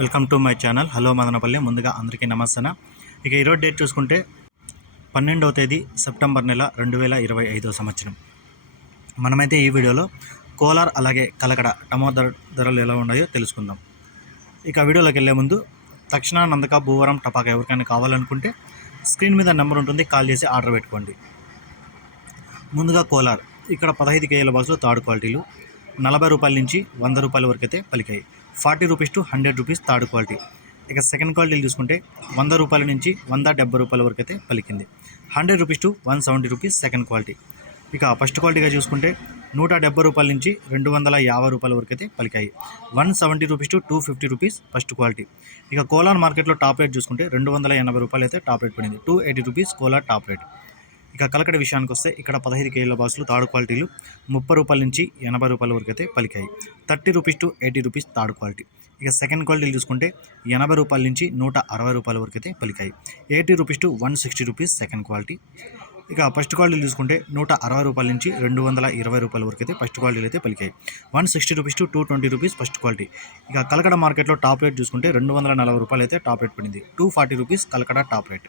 Welcome to my channel. Hello Madanapalle. ముందుగా అందరికీ నమస్తే ఇక ఈరోజు డేట్ చూసుకుంటే పన్నెండవ తేదీ సెప్టెంబర్ నెల రెండు వేల ఇరవై ఐదో సంవత్సరం. మనమైతే ఈ వీడియోలో కోలార్ అలాగే కలకడ టమోటా ధర ధరలు ఎలా ఉన్నాయో తెలుసుకుందాం. ఇక వీడియోలోకి వెళ్ళే ముందు తక్షణ నందక భూవరం టపాకా ఎవరికైనా కావాలనుకుంటే స్క్రీన్ మీద నెంబర్ ఉంటుంది. కాల్ చేసి ఆర్డర్ పెట్టుకోండి. ముందుగా కోలార్. ఇక్కడ పదహైదు కేజీల బాక్సులు థర్డ్ క్వాలిటీలు. నలభై రూపాయల నుంచి వంద రూపాయల వరకు అయితే పలికాయి. Forty rupees to hundred rupees third quality. ఇక సెకండ్ క్వాలిటీలు చూసుకుంటే వంద రూపాయల నుంచి వంద డెబ్బై రూపాయల వరకు అయితే పలికింది. Hundred rupees to one seventy rupees second quality. ఇక ఫస్ట్ క్వాలిటీగా చూసుకుంటే నూట డెబ్బై రూపాయల నుంచి రెండు వందల యాభై రూపాయల వరకు అయితే పలికాయి. One seventy rupees to two fifty rupees first quality. ఇక కోలార్ మార్కెట్లో టాప్ రేట్ చూసుకుంటే రెండు వందల ఎనభై రూపాయలు అయితే టాప్ రేట్ పడింది. Two eighty rupees Kolar top rate. ఇక కలకడ విషయానికి వస్తే ఇక్కడ పదహైదు కేజీల బాక్సులు థర్డ్ క్వాలిటీలు ముప్పై రూపాయల నుంచి ఎనభై రూపాయల వరకు అయితే పలికాయి. Thirty rupees to eighty rupees third quality. ఇక సెకండ్ క్వాలిటీలు చూసుకుంటే ఎనభై రూపాయల నుంచి నూట అరవై రూపాయల వరకు అయితే పలికాయి. Eighty rupees to one sixty rupees second quality. ఇక ఫస్ట్ క్వాలిటీలు చూసుకుంటే నూట అరవై రూపాయల నుంచి రెండు వందల ఇరవై రూపాయల వరకు అయితే ఫస్ట్ క్వాలిటీలు అయితే పలికాయి. One sixty rupees to two twenty rupees first quality. ఇక కలకడ మార్కెట్లో టాప్ రేట్ చూసుకుంటే రెండు వందల నలభై రూపాయలు అయితే టాప్ రేట్ పడింది. Two forty rupees Kalakada top rate.